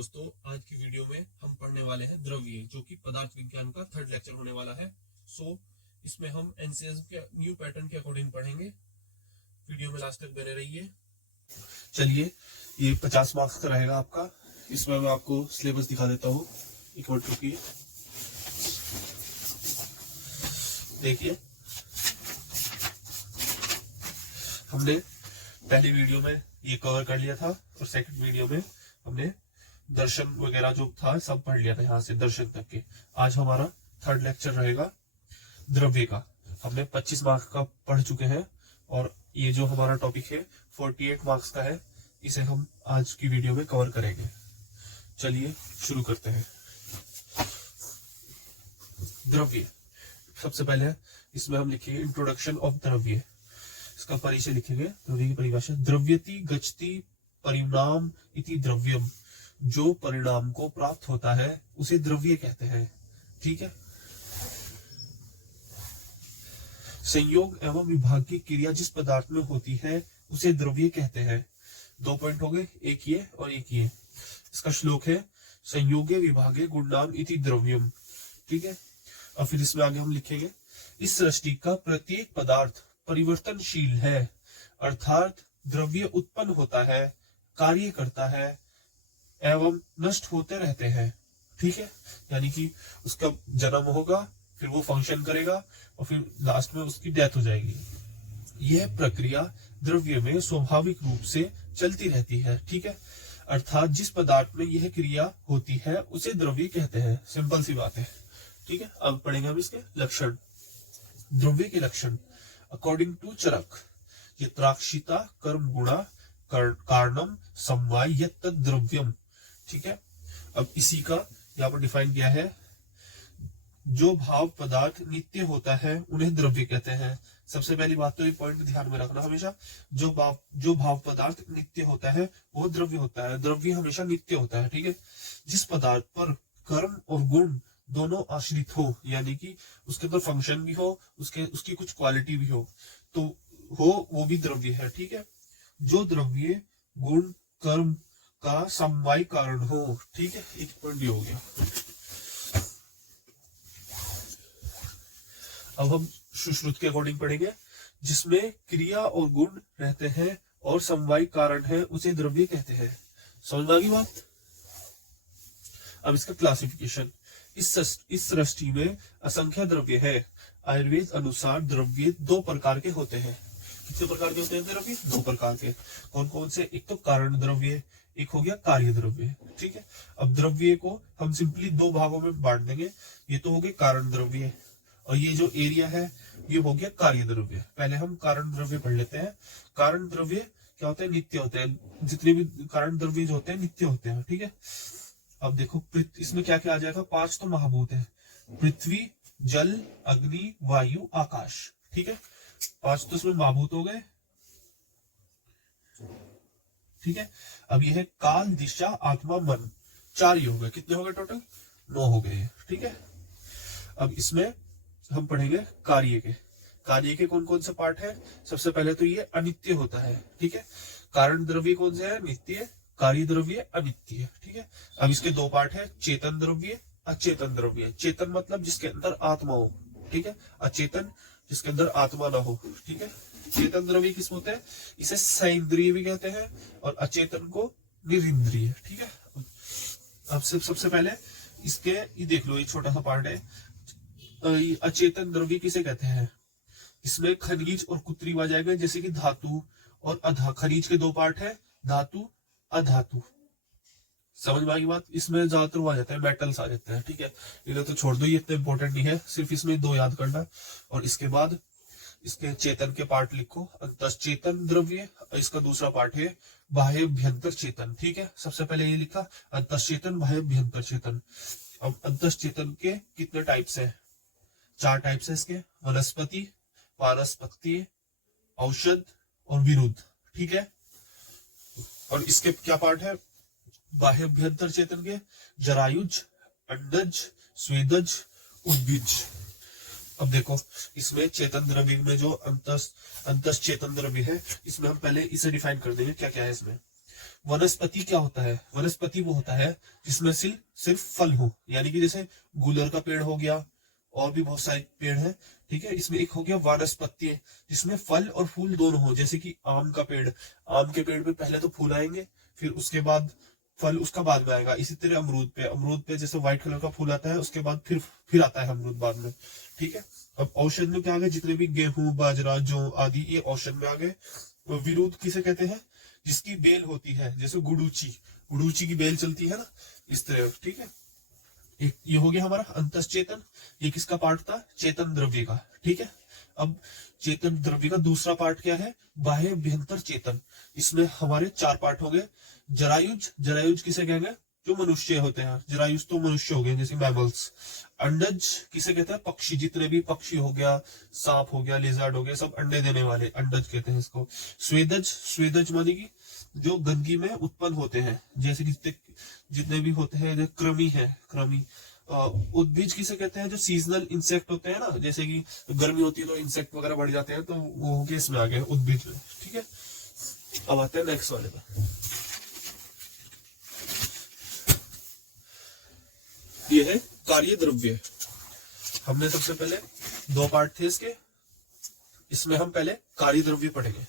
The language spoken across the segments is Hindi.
दोस्तों, आज की वीडियो में हम पढ़ने वाले हैं द्रव्य, जो कि पदार्थ विज्ञान का थर्ड लेक्चर होने वाला है। इसमें हम एनसीईआरटी के न्यू पैटर्न के अकॉर्डिंग पढ़ेंगे। वीडियो में लास्ट तक बने रहिए। चलिए, ये 50 मार्क्स का रहेगा आपका। इसमें मैं आपको सिलेबस दिखा देता हूँ। एक मिनट रुकिए, देखिए हमने पहली वीडियो में ये कवर कर लिया था और सेकंड वीडियो में हमने दर्शन वगैरह जो था सब पढ़ लिया था, यहाँ से दर्शन तक के। आज हमारा थर्ड लेक्चर रहेगा द्रव्य का। हमने 25 मार्क्स का पढ़ चुके हैं और ये जो हमारा टॉपिक है 48 मार्क्स का है। इसे हम आज की वीडियो में कवर करेंगे। चलिए शुरू करते हैं। द्रव्य, सबसे पहले इसमें हम लिखेंगे इंट्रोडक्शन ऑफ द्रव्य। इसका परिचय लिखेंगे। द्रव्य की परिभाषा, द्रव्यति गच्छति परिणाम इति द्रव्यम। जो परिणाम को प्राप्त होता है उसे द्रव्य कहते हैं। ठीक है। संयोग एवं विभाग की क्रिया जिस पदार्थ में होती है उसे द्रव्य कहते हैं। 2 पॉइंट हो गए, एक ये और एक ये। इसका श्लोक है संयोगे विभागे गुणाम इति द्रव्यम। ठीक है। और फिर इसमें आगे हम लिखेंगे, इस सृष्टि का प्रत्येक पदार्थ परिवर्तनशील है, अर्थात द्रव्य उत्पन्न होता है, कार्य करता है एवं नष्ट होते रहते हैं। ठीक है। यानी कि उसका जन्म होगा, फिर वो फंक्शन करेगा और फिर लास्ट में उसकी डेथ हो जाएगी। यह प्रक्रिया द्रव्य में स्वाभाविक रूप से चलती रहती है। ठीक है। अर्थात जिस पदार्थ में यह क्रिया होती है उसे द्रव्य कहते हैं। सिंपल सी बात है। ठीक है। अब पढ़ेंगे हम इसके लक्षण। द्रव्य के लक्षण, अकॉर्डिंग टू चरक, यत्राक्षिता कर्म गुणा कारणम समवाय यत् द्रव्यम। ठीक है। अब इसी का यहाँ पर डिफाइन किया है। जो भाव पदार्थ नित्य होता है उन्हें द्रव्य कहते हैं। सबसे पहली बात तो ये पॉइंट ध्यान में रखना हमेशा, जो भाव पदार्थ नित्य होता है वो द्रव्य होता है। द्रव्य हमेशा नित्य होता है। ठीक है। जिस पदार्थ पर कर्म और गुण दोनों आश्रित हो, यानी कि उसके अंदर फंक्शन भी हो, उसकी कुछ क्वालिटी भी हो, तो वो भी द्रव्य है। ठीक है। जो द्रव्य गुण कर्म का समवाय कारण हो। ठीक है। एक पॉइंट हो गया। अब हम सुश्रुत के अकॉर्डिंग पढ़ेंगे। जिसमें क्रिया और गुण रहते हैं और समवाय कारण है उसे द्रव्य कहते हैं। समझ में आ गई बात। अब इसका क्लासिफिकेशन, इस सृष्टि में असंख्य द्रव्य है। आयुर्वेद अनुसार द्रव्य 2 प्रकार के होते हैं। कितने प्रकार के होते हैं द्रव्य? 2 प्रकार के। कौन कौन से? एक तो कारण द्रव्य, एक हो गया कार्य द्रव्य। ठीक है। अब द्रव्य को हम सिंपली 2 भागों में बांट देंगे। ये तो हो गए कारण द्रव्य और ये जो एरिया है ये हो गया कार्य द्रव्य। पहले हम कारण द्रव्य पढ़ लेते हैं। कारण द्रव्य क्या होते हैं? नित्य होते हैं। जितने भी कारण द्रव्य जो होते हैं नित्य होते हैं। ठीक है। अब देखो इसमें क्या क्या आ जाएगा? 5 तो महाभूत है, पृथ्वी, जल, अग्नि, वायु, आकाश। ठीक है। 5 तो इसमें महाभूत हो गए। ठीक है। अब यह है काल, दिशा, आत्मा, मन। 4 ही हो गए। कितने हो गए टोटल? 9 हो गए। ठीक है। अब इसमें हम पढ़ेंगे कार्य के। कार्य के कौन कौन से पार्ट है? सबसे पहले तो ये अनित्य होता है। ठीक है। कारण द्रव्य कौन से है? नित्य। कार्य द्रव्य अनित्य। ठीक है। अब इसके 2 पार्ट है, चेतन द्रव्य, अचेतन द्रव्य। चेतन मतलब जिसके अंदर आत्मा हो। ठीक है। अचेतन जिसके अंदर आत्मा ना हो। ठीक है। चेतन द्रव्य किस होते हैं? इसे सइंद्रिय भी कहते हैं और अचेतन को निरिंद्रिय। ठीक है। अब सबसे पहले इसके ये देख लो, ये छोटा सा पार्ट है। अचेतन द्रव्य किसे कहते हैं? इसमें खनिज और कुत्रिम आ जाएगा, जैसे कि धातु और अधा। खनिज के 2 पार्ट है, धातु, अधातु। समझ में आ गई बात। इसमें ज्यादातर वो आ जाता है, मेटल्स आ जाते हैं। ठीक है। इन्हें तो छोड़ दो, ये इतना इंपॉर्टेंट नहीं है। सिर्फ इसमें 2 याद करना। और इसके बाद इसके चेतन के पार्ट लिखो, अंतश्चेतन द्रव्य। इसका दूसरा पार्ट है बाह्यभ्यंतर चेतन। ठीक है। सबसे पहले ये लिखा अंतश्चेतन, बाह्यभ्यंतर चेतन। अब अंतश्चेतन के कितने टाइप्स है? 4 टाइप्स है इसके, वनस्पति, वानस्पत्य, औषध और विरुद्ध। ठीक है। और इसके क्या पार्ट है? बाह्यभ्यंतर चेतन के जरायुज, अंडज, स्वेदज, उद्भिज। अब देखो इसमें चेतन द्रव्य में जो अंतश्चेतन द्रव्य है, इसमें हम पहले इसे डिफाइन कर देंगे क्या क्या है इसमें। वनस्पति क्या होता है? वनस्पति वो होता है जिसमें सिर्फ फल हो, यानी कि जैसे गुलर का पेड़ हो गया, और भी बहुत सारे पेड़ हैं, ठीक है। इसमें एक हो गया वानस्पत्य, जिसमें फल और फूल दोनों हो, जैसे कि आम का पेड़, आम के पेड़ पे पहले तो फूल आएंगे, फिर उसके बाद फल उसका बाद में आएगा। इसी तरह अमरूद पे जैसे व्हाइट कलर का फूल आता है, उसके बाद फिर आता है अमरूद बाद में, ठीक है। अब औषध में क्या आ गए? जितने भी गेहूं, बाजरा, जौ आदि, ये औषध में आ गए। विरुद्ध किसे कहते हैं? जिसकी बेल होती है, जैसे गुड़ूची की बेल चलती है ना, इस तरह, ठीक है। एक ये हो गया हमारा अंतश्चेतन। ये किसका पार्ट था? चेतन द्रव्य का, ठीक है। अब चेतन द्रव्य का दूसरा पार्ट क्या है? बाह्य अभ्यंतर चेतन। इसमें हमारे 4 पार्ट हो गए। जरायुज किसे कहेंगे? जो मनुष्य होते हैं, जरायुज तो मनुष्य हो गए, जैसे मैमल्स। अंडज किसे कहते हैं? पक्षी, जितने भी पक्षी हो गया, सांप हो गया, लिजर्ड हो गया, सब अंडे देने वाले अंडज कहते हैं इसको। स्वेदज मानी कि जो गंदगी में उत्पन्न होते हैं, जैसे कि जितने भी होते हैं, जैसे कृमि। उद्भिज किसे कहते हैं? जो सीजनल इंसेक्ट होते हैं ना, जैसे कि गर्मी होती है तो इंसेक्ट वगैरह बढ़ जाते हैं, तो वो केस में आ गए उद्भिज में, ठीक है। अब आते हैं नेक्स्ट वाले पे। ये है कार्य द्रव्य। हमने सबसे पहले 2 पार्ट थे इसके, इसमें हम पहले कार्य द्रव्य पढ़ेंगे।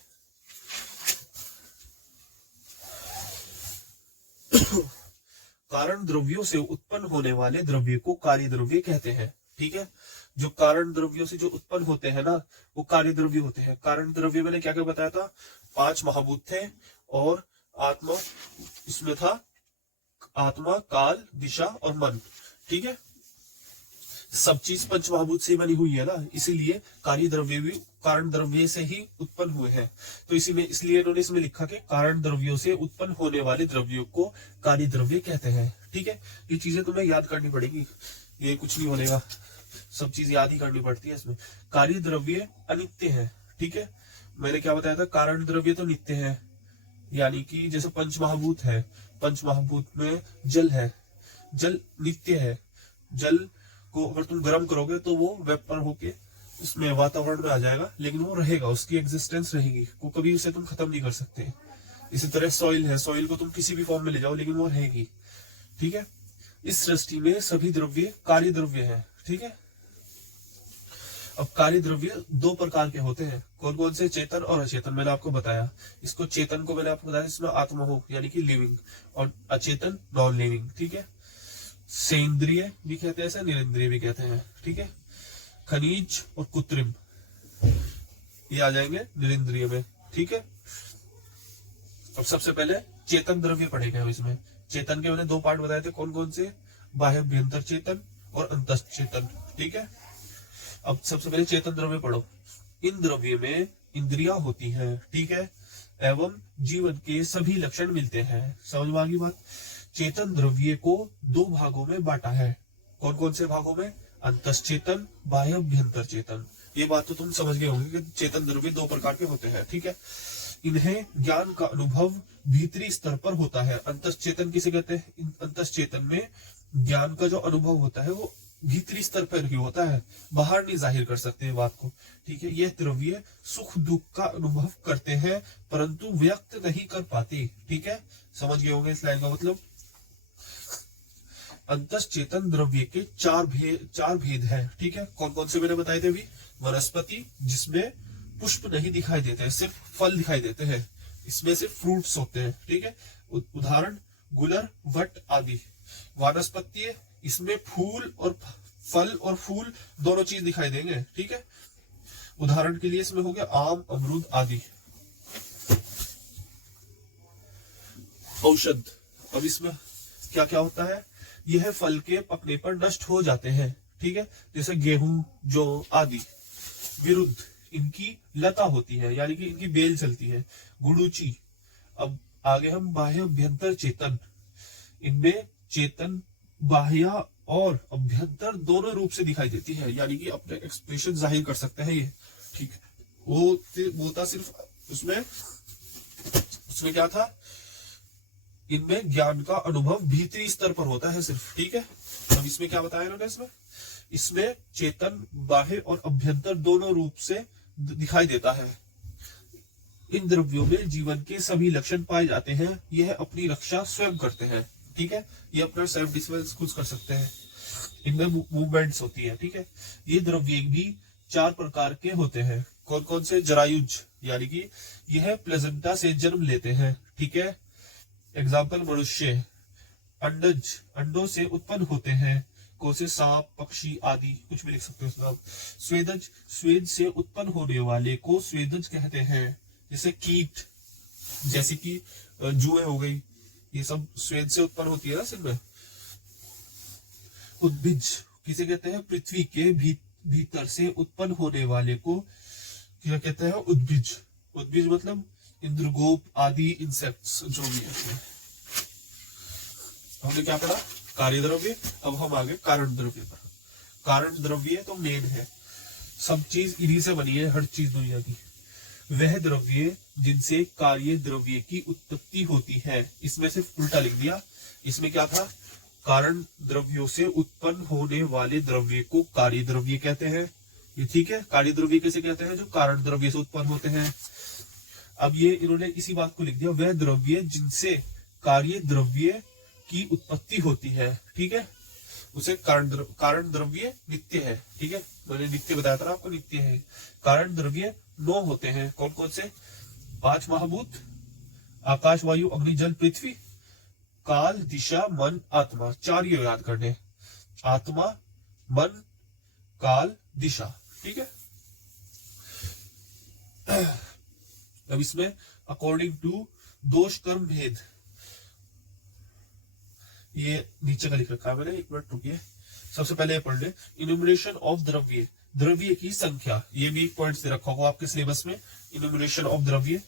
कारण द्रव्यों से उत्पन्न होने वाले द्रव्य को कार्य द्रव्य कहते हैं, ठीक है। जो कारण द्रव्यों से जो उत्पन्न होते हैं ना, वो कार्य द्रव्य होते हैं। कारण द्रव्य मैंने क्या क्या बताया था? 5 महाभूत थे, और आत्मा इसमें था, आत्मा, काल, दिशा और मन, ठीक है। सब चीज 5 महाभूत से बनी हुई है ना, इसीलिए कार्य द्रव्य भी कारण द्रव्य से ही उत्पन्न हुए हैं। तो इसलिए इन्होंने इसमें लिखा कि कारण द्रव्यों से उत्पन्न होने वाले द्रव्यों को कार्य द्रव्य कहते हैं, ठीक है। ये चीजें तुम्हें याद करनी पड़ेगी, ये कुछ नहीं होनेगा, सब चीज याद ही करनी पड़ती है इसमें। कार्य द्रव्य अनित्य है, ठीक है। मैंने क्या बताया था? कारण द्रव्य तो नित्य है, यानी कि जैसे 5 महाभूत है, 5 महाभूत में जल है, जल नित्य है। जल को अगर तुम गर्म करोगे तो वो वेपर होके उसमें वातावरण में आ जाएगा, लेकिन वो रहेगा, उसकी एग्जिस्टेंस रहेगी, को कभी उसे तुम खत्म नहीं कर सकते। इसी तरह सॉइल है, सॉइल को तुम किसी भी फॉर्म में ले जाओ, लेकिन वो रहेगी, ठीक है। इस सृष्टि में सभी द्रव्य कार्य द्रव्य है, ठीक है। अब कार्य द्रव्य 2 प्रकार के होते हैं। कौन कौन से? चेतन और अचेतन, मैंने आपको बताया। इसको चेतन को मैंने आपको बताया इसमें आत्मा हो, यानी कि लिविंग, और अचेतन नॉन लिविंग, ठीक है। सेंद्रिय भी कहते हैं, ऐसा निरेंद्रिय भी कहते हैं, ठीक है। खनिज और कृत्रिम, ये आ जाएंगे निरेंद्रिय में, ठीक है। अब सबसे पहले चेतन द्रव्य पढ़ेंगे हम। इसमें चेतन के मैंने 2 पार्ट बताए थे, कौन कौन से? बाह्य अभ्यंतर चेतन और अंतश्चेतन, ठीक है। अब सबसे पहले चेतन द्रव्य पढ़ो। इन द्रव्य में इंद्रियां होती है, ठीक है, एवं जीवन के सभी लक्षण मिलते हैं। समझ में आ गई बात? चेतन द्रव्य को 2 भागों में बांटा है। कौन कौन से भागों में? अंतश्चेतन, बाह्य अभ्यंतर चेतन। ये बात तो तुम समझ गए होंगे कि चेतन द्रव्य 2 प्रकार के होते हैं, ठीक है। इन्हें ज्ञान का अनुभव भीतरी स्तर पर होता है। अंतश्चेतन किसे कहते हैं? अंतश्चेतन में ज्ञान का जो अनुभव होता है वो भीतरी स्तर पर ही होता है, बाहर नहीं जाहिर कर सकते बात को, ठीक है। ये द्रव्य सुख दुख का अनुभव करते हैं, परंतु व्यक्त नहीं कर पाते, ठीक है। समझ गए होंगे इस लाइन का मतलब। अंतश्चेतन द्रव्य के 4 भेद हैं, ठीक है। कौन कौन से मैंने बताए थे अभी? वनस्पति, जिसमें पुष्प नहीं दिखाई देते हैं, सिर्फ फल दिखाई देते हैं, इसमें सिर्फ फ्रूट्स होते हैं, ठीक है। उदाहरण गुलर, वट आदि। वानस्पत्य, इसमें फूल और फल और फूल दोनों चीज दिखाई देंगे, ठीक है। उदाहरण के लिए इसमें हो गया आम, अमरूद आदि। औषध, अब इसमें क्या क्या होता है? यह फल के पकने पर नष्ट हो जाते हैं, ठीक है, जैसे गेहूं, जौ आदि। विरुद्ध, इनकी लता होती है, यानी कि इनकी बेल चलती है। गुड़ूची। अब आगे हम बाह्य अभ्यंतर चेतन। इनमें चेतन बाह्य और अभ्यंतर दोनों रूप से दिखाई देती है, यानी कि अपने एक्सप्रेशन जाहिर कर सकते हैं ये, ठीक। वो था सिर्फ उसमें क्या था? इनमें ज्ञान का अनुभव भीतरी स्तर पर होता है सिर्फ, ठीक है। अब इसमें क्या बताया इन्होंने? इसमें चेतन बाह्य और अभ्यंतर दोनों रूप से दिखाई देता है। इन द्रव्यों में जीवन के सभी लक्षण पाए जाते हैं। यह अपनी रक्षा स्वयं करते हैं। ठीक है, ये अपना सेल्फ डिफेंस खुद कर सकते हैं। इनमें मूवमेंट्स होती है। ठीक है, ये द्रव्य भी 4 प्रकार के होते हैं। कौन कौन से? जरायुज, यानी कि यह प्लेजेंटा से जन्म लेते हैं। ठीक है, एग्जाम्पल मनुष्य। अंडज, अंडों से उत्पन्न होते हैं। कौन से? सांप, पक्षी आदि, कुछ भी लिख सकते हो आप। स्वेदज, स्वेद से उत्पन्न होने वाले को स्वेदज कहते हैं। जैसे कीट, जैसे कि जुएं हो गई, ये सब स्वेद से उत्पन्न होती है ना सिर में। उद्भिज किसे कहते हैं? पृथ्वी के भीतर से उत्पन्न होने वाले को क्या कहते हैं? उद्भिज। उद्भिज मतलब इंद्रगोप आदि इंसेक्ट्स जो भी है। हमने क्या पढ़ा? कार्य द्रव्य। अब हम आगे कारण द्रव्य पर। कारण द्रव्य तो मेन है, सब चीज इन्हीं से बनी है, हर चीज दुनिया की। वह द्रव्य जिनसे कार्य द्रव्य की उत्पत्ति होती है। इसमें सिर्फ उल्टा लिख दिया। इसमें क्या था? कारण द्रव्यों से उत्पन्न होने वाले द्रव्य को कार्य द्रव्य कहते हैं। ये ठीक है। कार्य द्रव्य कैसे कहते हैं? जो कारण द्रव्य से उत्पन्न होते हैं। अब ये इन्होंने इसी बात को लिख दिया, वह द्रव्य जिनसे कार्य द्रव्य की उत्पत्ति होती है। ठीक है, उसे कारण द्रव्य नित्य है। ठीक है, मैंने नित्य बताया था आपको, नित्य है। कारण द्रव्य 9 होते हैं। कौन कौन से? 5 महाभूत, आकाश, वायु, अग्नि, जल, पृथ्वी, काल, दिशा, मन, आत्मा। 4 ये याद करने, आत्मा, मन, काल, दिशा। ठीक है, अब इसमें अकॉर्डिंग टू दोष कर्म भेद, ये नीचे का लिख रखा है मैंने, एक मिनट रुकिए। सबसे पहले पढ़ ले, इन्यूमरेशन ऑफ द्रव्य, द्रव्य की संख्या। ये भी एक पॉइंट दे रखा होगा आपके सिलेबस में, इन्यूमरेशन ऑफ द्रव्य।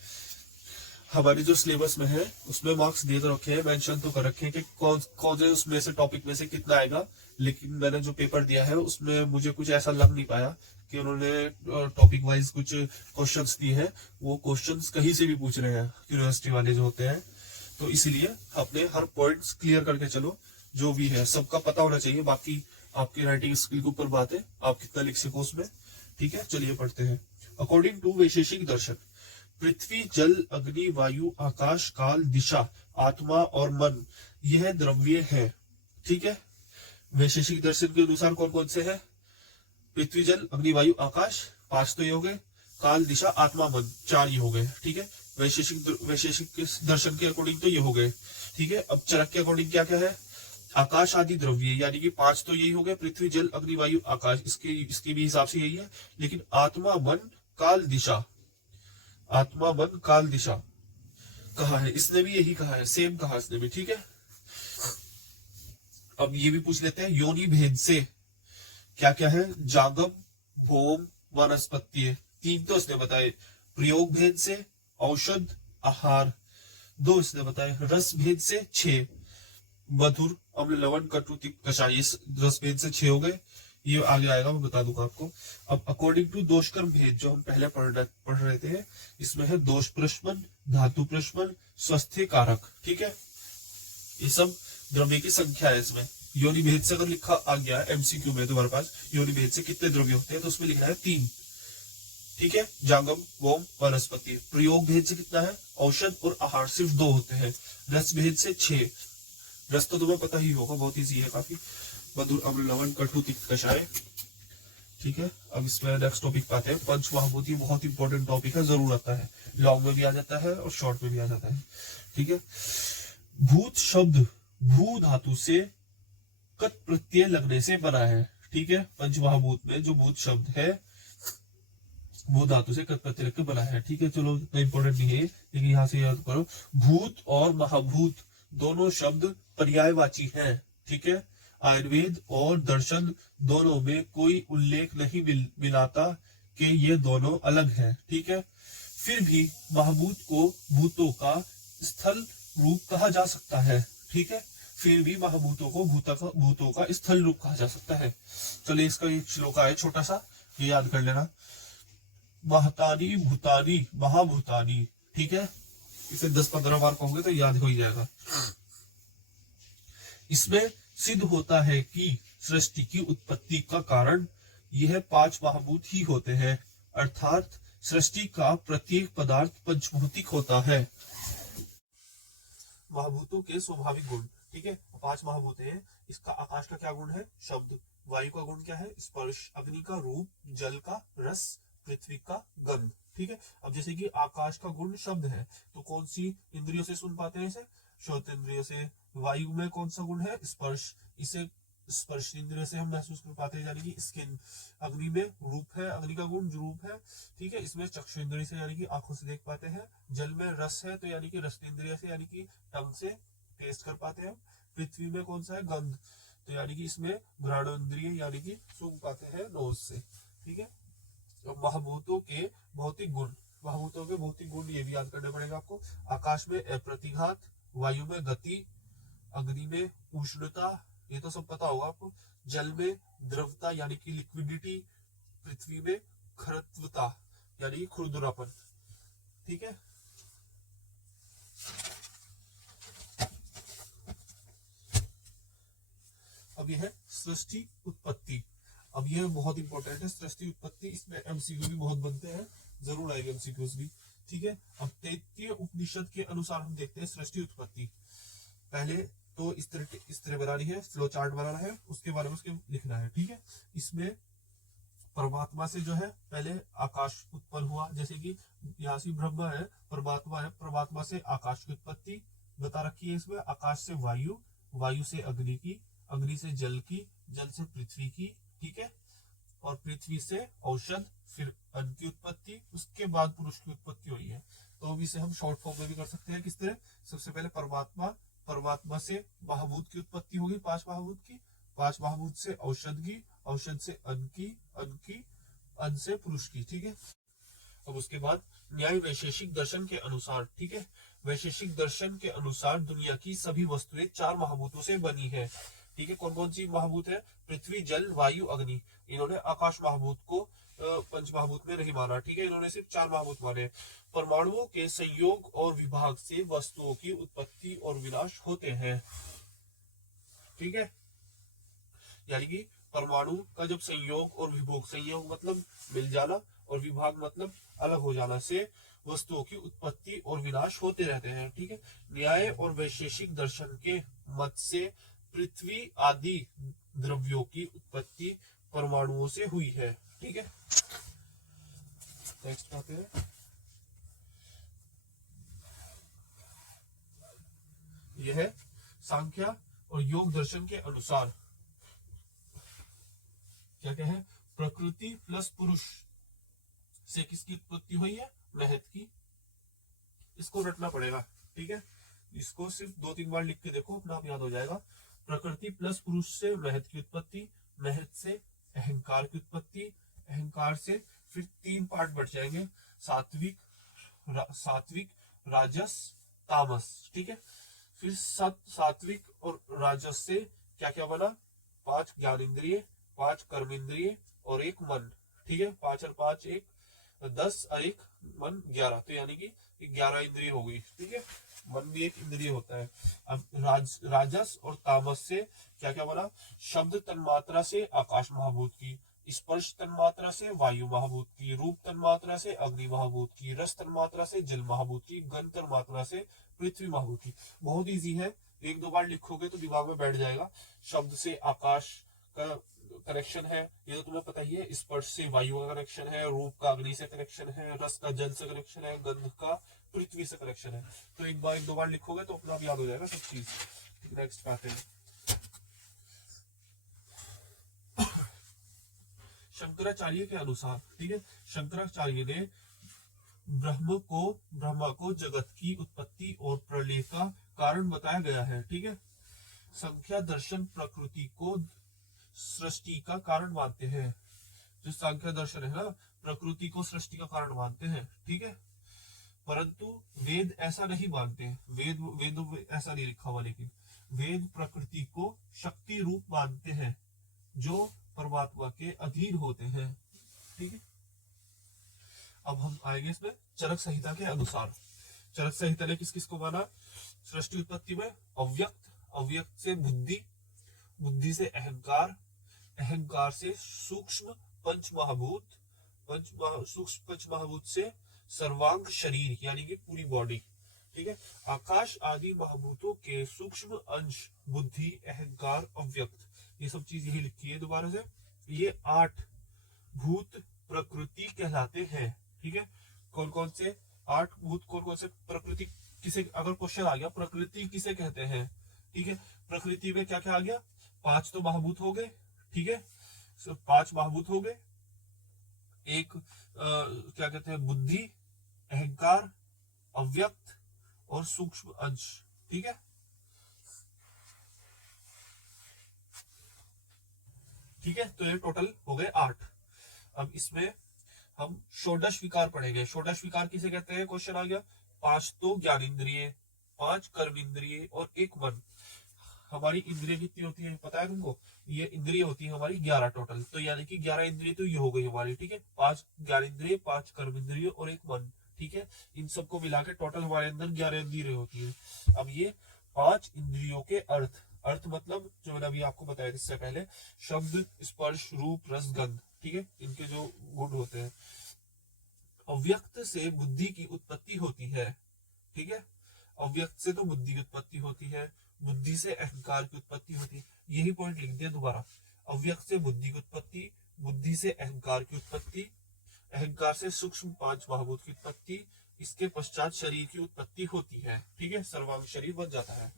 हमारे जो सिलेबस में है उसमें मार्क्स दे तो रखे हैं, मेंशन तो कर रखे हैं कि कौन से उसमें से टॉपिक में से कितना आएगा। लेकिन मैंने जो पेपर दिया है उसमें मुझे कुछ ऐसा लग नहीं पाया कि उन्होंने टॉपिक वाइज कुछ क्वेश्चंस दिए हैं। वो क्वेश्चंस कहीं से भी पूछ रहे हैं, यूनिवर्सिटी वाले जो होते हैं। तो इसीलिए अपने हर पॉइंट्स क्लियर करके चलो, जो भी है सबका पता होना चाहिए। बाकी आपकी राइटिंग स्किल के ऊपर बात है, आप कितना लिख सको उसमें। ठीक है, चलिए पढ़ते हैं। अकॉर्डिंग टू वैशेषिक दर्शन, पृथ्वी, जल, अग्नि, वायु, आकाश, काल, दिशा, आत्मा और मन यह द्रव्य है। ठीक है, वैशेषिक दर्शन के अनुसार कौन कौन से है? पृथ्वी, जल, अग्नि, वायु, आकाश, 5 तो ये हो गए। काल, दिशा, आत्मा, मन, 4 ये हो गए। ठीक है, वैशेषिक दर्शन के अकॉर्डिंग तो ये हो गए। ठीक है, अब चरक के अकॉर्डिंग क्या क्या है? आकाश आदि द्रव्य, यानी कि 5 तो यही हो गए, पृथ्वी, जल, अग्नि, वायु, आकाश। इसके भी हिसाब से यही है। लेकिन आत्मा, मन, काल, दिशा, आत्मा, मन, काल, दिशा कहा है? इसने भी यही कहा है, सेम कहा इसने भी। ठीक है, अब ये भी पूछ लेते हैं, योनि भेद से क्या क्या है? जागम, भौम, वनस्पति। 3 तो इसने बताए। प्रयोग भेद से औषध, आहार। 2 इसने बताए। रस भेद से 6, मधुर, अम्ल, लवण, कटु, तिक्त, कषाय। इस रस भेद से 6 हो गए। ये आगे आएगा, मैं बता दूंगा आपको। अब अकॉर्डिंग टू दोषकर्म भेद, जो हम पहले पढ़ रहे थे, इसमें है दोष प्रशमन, धातु प्रशमन, स्वस्थ्य कारक। ठीक है, ये सब द्रव्य की संख्या है इसमें। योनि भेद से अगर लिखा आ गया एमसीक्यू में तुम्हारे पास, योनि भेद से कितने द्रव्य होते हैं, तो उसमें लिखना है 3। ठीक है, जागम, वोम, वनस्पति। प्रयोग भेद से कितना है? औषध और आहार, सिर्फ 2 होते हैं। रस भेद से 6, रस तो तुम्हें पता ही होगा, बहुत ईजी है काफी। मधुर, अम्ल, लवण, कटु, तिक्त, कषाय। ठीक है, अब इसमें नेक्स्ट टॉपिक पाते हैं। पंच महाभूति बहुत इंपॉर्टेंट टॉपिक है, जरूर आता है, लॉन्ग में भी आ जाता है और शॉर्ट में भी आ जाता है। ठीक है, भूत शब्द भू धातु से कत प्रत्यय लगने से बना है। ठीक है, पंच महाभूत में जो भूत शब्द है वो धातु से कत प्रत्यय लग के बना है। ठीक है, चलो इतना इंपॉर्टेंट नहीं है, लेकिन यहाँ से याद करो, भूत और महाभूत दोनों शब्द पर्यायवाची हैं। ठीक है, आयुर्वेद और दर्शन दोनों में कोई उल्लेख नहीं मिलाता कि ये दोनों अलग हैं। ठीक है, फिर भी महाभूत को भूतों का स्थल रूप कहा जा सकता है। ठीक है, फिर भी महाभूतों को भूतों का स्थल रूप कहा जा सकता है। चलिए, इसका एक श्लोक है छोटा सा, ये याद कर लेना। महतानी भूतानी महाभूतानी। ठीक है, इसे 10-15 बार कहोगे तो याद हो ही जाएगा। इसमें सिद्ध होता है कि सृष्टि की उत्पत्ति का कारण यह 5 महाभूत ही होते हैं, अर्थात सृष्टि का प्रत्येक पदार्थ पंचभौतिक होता है। महाभूतों के स्वाभाविक गुण, ठीक है, 5 महाभूत हैं। इसका आकाश का क्या गुण है? शब्द। वायु का गुण क्या है? स्पर्श। अग्नि का रूप, जल का रस, पृथ्वी का गंध। ठीक है, अब जैसे कि आकाश का गुण शब्द है, तो कौन सी इंद्रियों से सुन पाते हैं इसे? श्रोत इंद्रियों से। वायु में कौन सा गुण है? स्पर्श, इसे स्पर्श इंद्रिय से हम महसूस कर पाते हैं, यानी कि स्किन। अग्नि में रूप है, अग्नि का गुण जो रूप है, ठीक है, इसमें चक्षु इंद्रिय से यानी कि आंखों से देख पाते हैं। जल में रस है, तो यानी कि रस इंद्रिय से यानी कि टंग से टेस्ट कर पाते हैं। पृथ्वी में कौन सा है? गंध, तो यानी कि इसमें घ्राण इंद्रिय यानी कि सूंघ पाते हैं नोज से। ठीक है, तो महाभूतों के भौतिक गुण, महाभूतों के भौतिक गुण ये भी याद करना पड़ेगा आपको। आकाश में अप्रतिघात, वायु में गति, अग्नि में उष्णता, ये तो सब पता होगा आपको। जल में द्रवता यानी कि लिक्विडिटी, पृथ्वी में खरत्वता यानी कि खुरदुरापन। ठीक है, अब यह है सृष्टि उत्पत्ति। अब यह बहुत इंपॉर्टेंट है, सृष्टि उत्पत्ति। इसमें एमसीक्यू भी बहुत बनते हैं, जरूर आएंगे एमसीक्यूज भी। ठीक है, अब तैत्तिरीय उपनिषद के अनुसार हम देखते हैं सृष्टि उत्पत्ति। पहले तो इस तरह बनानी है, फ्लो चार्ट बनाना है, उसके बारे में उसके लिखना है। ठीक है, इसमें परमात्मा से जो है पहले आकाश उत्पन्न हुआ, जैसे कि यहाँ से ब्रह्मा है, परमात्मा है, परमात्मा से आकाश की उत्पत्ति बता रखी है इसमें। आकाश से वायु, वायु से अग्नि की, अग्नि से जल की, जल से पृथ्वी की। ठीक है, और पृथ्वी से औषध, फिर अन्न की उत्पत्ति, उसके बाद पुरुष की उत्पत्ति हुई है। तो अब इसे हम शॉर्ट फॉर्म में भी कर सकते हैं। किस तरह? सबसे पहले परमात्मा, परमात्मा से महाभूत की उत्पत्ति होगी, 5 महाभूत की, 5 महाभूत से औषध की, औषध से अन्न की, अन्न की, अन्न से पुरुष की। ठीक है, अब उसके बाद न्याय वैशेषिक दर्शन के अनुसार, ठीक है, वैशेषिक दर्शन के अनुसार दुनिया की सभी वस्तुएं 4 महाभूतों से बनी है। ठीक है, कौन कौन सी महाभूत है? पृथ्वी, जल, वायु, अग्नि। इन्होंने आकाश महाभूत को पंच महाभूत में नहीं माना। ठीक है, इन्होंने सिर्फ 4 महाभूत माने। परमाणुओं के संयोग और विभाग से वस्तुओं की उत्पत्ति और विनाश होते हैं। ठीक है, यानी कि परमाणु का जब संयोग और विभोग, संयोग मतलब मिल जाना और विभाग मतलब अलग हो जाना से वस्तुओं की उत्पत्ति और विनाश होते रहते हैं। ठीक है, न्याय और वैशेषिक दर्शन के मत से पृथ्वी आदि द्रव्यों की उत्पत्ति परमाणुओं से हुई है। ठीक है, नेक्स्ट आते हैं। यह सांख्या और योग दर्शन के अनुसार क्या क्या है? प्रकृति प्लस पुरुष से किसकी उत्पत्ति हुई है? महत की। इसको रटना पड़ेगा। ठीक है, इसको सिर्फ 2-3 बार लिख के देखो, अपना आप याद हो जाएगा। प्रकृति प्लस पुरुष से महत की उत्पत्ति, महत से अहंकार की उत्पत्ति, अहंकार से फिर 3 पार्ट बढ़ जाएंगे, सात्विक, सात्विक, राजस, तामस। ठीक है, फिर सात्विक और राजस से क्या क्या बना? 5 ज्ञान इंद्रिय, 5 कर्म इंद्रिय और 1 मन। ठीक है, 5 और 5 1 10 और 1 मन 11, तो यानी कि 11 इंद्रिय हो गई। ठीक है, मन भी एक इंद्रिय होता है। अब राजस और तामस से क्या क्या बना? शब्द तन्मात्रा से आकाश महाभूत की, स्पर्श तन्मात्रा से वायु महाभूत की, रूप तन्मात्रा से अग्नि महाभूत की, रस तन्मात्रा से जल महाभूत की, गंध तन्मात्रा से पृथ्वी महाभूत की। बहुत इजी है, 1-2 बार लिखोगे तो दिमाग में बैठ जाएगा। शब्द से आकाश का कनेक्शन है, ये तो तुम्हें पता ही है। स्पर्श से वायु का कनेक्शन है, रूप का अग्नि से कनेक्शन है, रस का जल से कनेक्शन है, गंध का पृथ्वी से कनेक्शन है। तो 1-2 बार लिखोगे तो अपना आप याद हो जाएगा सब चीज। नेक्स्ट आते हैं। शंकराचार्य के अनुसार, ठीक है, शंकराचार्य ने ब्रह्मा को जगत की उत्पत्ति और प्रलय का कारण बताया गया है। ठीक है, संख्या दर्शन प्रकृति को सृष्टि का कारण मानते हैं। जो सांख्य दर्शन है ना, प्रकृति को सृष्टि का कारण मानते हैं। ठीक है, परंतु वेद ऐसा नहीं मानते। वेदों में ऐसा नहीं लिखा हुआ, लेकिन वेद प्रकृति को शक्ति रूप मानते हैं जो परमात्मा के अधीन होते हैं। ठीक है, अब हम आएंगे इसमें चरक संहिता के अनुसार। चरक संहिता ने किस किस को माना? सृष्टि उत्पत्ति में अव्यक्त, अव्यक्त से बुद्धि, बुद्धि से अहंकार, अहंकार से सूक्ष्म पंच महाभूत, सूक्ष्म पंच महाभूत से सर्वांग शरीर यानी कि पूरी बॉडी, ठीक है। आकाश आदि महाभूतों के सूक्ष्म अंश बुद्धि, अहंकार, अव्यक्त, ये सब चीज यही लिखी है दोबारा से। ये 8 भूत प्रकृति कहलाते हैं, ठीक है। कौन कौन से 8 भूत, कौन कौन से प्रकृति, किसे, अगर क्वेश्चन आ गया प्रकृति किसे कहते हैं, ठीक है। प्रकृति में क्या क्या आ गया, 5 तो महाभूत हो गए, ठीक है। 5 महाभूत हो गए, एक क्या कहते हैं, बुद्धि, अहंकार, अव्यक्त और सूक्ष्म अंश, ठीक है। ठीक है, तो ये टोटल हो गए 8। अब इसमें हम षोडश विकार पढ़ेंगे। षोडश विकार किसे कहते हैं, क्वेश्चन आ गया। 5 तो ज्ञानेंद्रिय, 5 कर्मेंद्रिय और 1 मन। हमारी इंद्रिय कितनी होती है पता है तुमको, ये इंद्रिय होती है हमारी 11 टोटल, तो यानी कि 11 इंद्रिय तो ये हो गई हमारी, ठीक है। 5 ज्ञानेंद्रिय, 5 कर्मेंद्रिय और 1 मन, ठीक है। इन सबको मिला के टोटल हमारे अंदर 11 इंद्रिय होती है। अब ये 5 इंद्रियों के अर्थ, अर्थ मतलब जो मैंने अभी आपको बताया इससे पहले, शब्द, स्पर्श, रूप, रस, गंध, ठीक है, इनके जो गुण होते हैं। अव्यक्त से बुद्धि की उत्पत्ति होती है, ठीक है। अव्यक्त से तो बुद्धि की उत्पत्ति होती है, बुद्धि से अहंकार की उत्पत्ति होती है, यही पॉइंट लिख दिया दोबारा। अव्यक्त से बुद्धि की उत्पत्ति, बुद्धि से अहंकार की उत्पत्ति, अहंकार से सूक्ष्म 5 महाभूत की उत्पत्ति, इसके पश्चात शरीर की उत्पत्ति होती है, ठीक है, सर्वांग शरीर बन जाता है।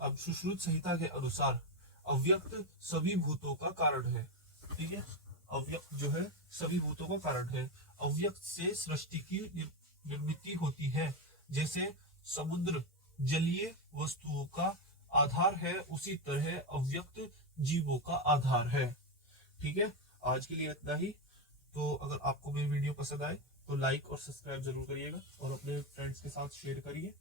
अब सुश्रुत संहिता के अनुसार अव्यक्त सभी भूतों का कारण है, ठीक है। अव्यक्त जो है सभी भूतों का कारण है। अव्यक्त से सृष्टि की निर्मिति होती है, जैसे समुद्र जलीय वस्तुओं का आधार है, उसी तरह अव्यक्त जीवों का आधार है, ठीक है। आज के लिए इतना ही। तो अगर आपको मेरी वीडियो पसंद आए तो लाइक और सब्सक्राइब जरूर करिएगा और अपने फ्रेंड्स के साथ शेयर करिए।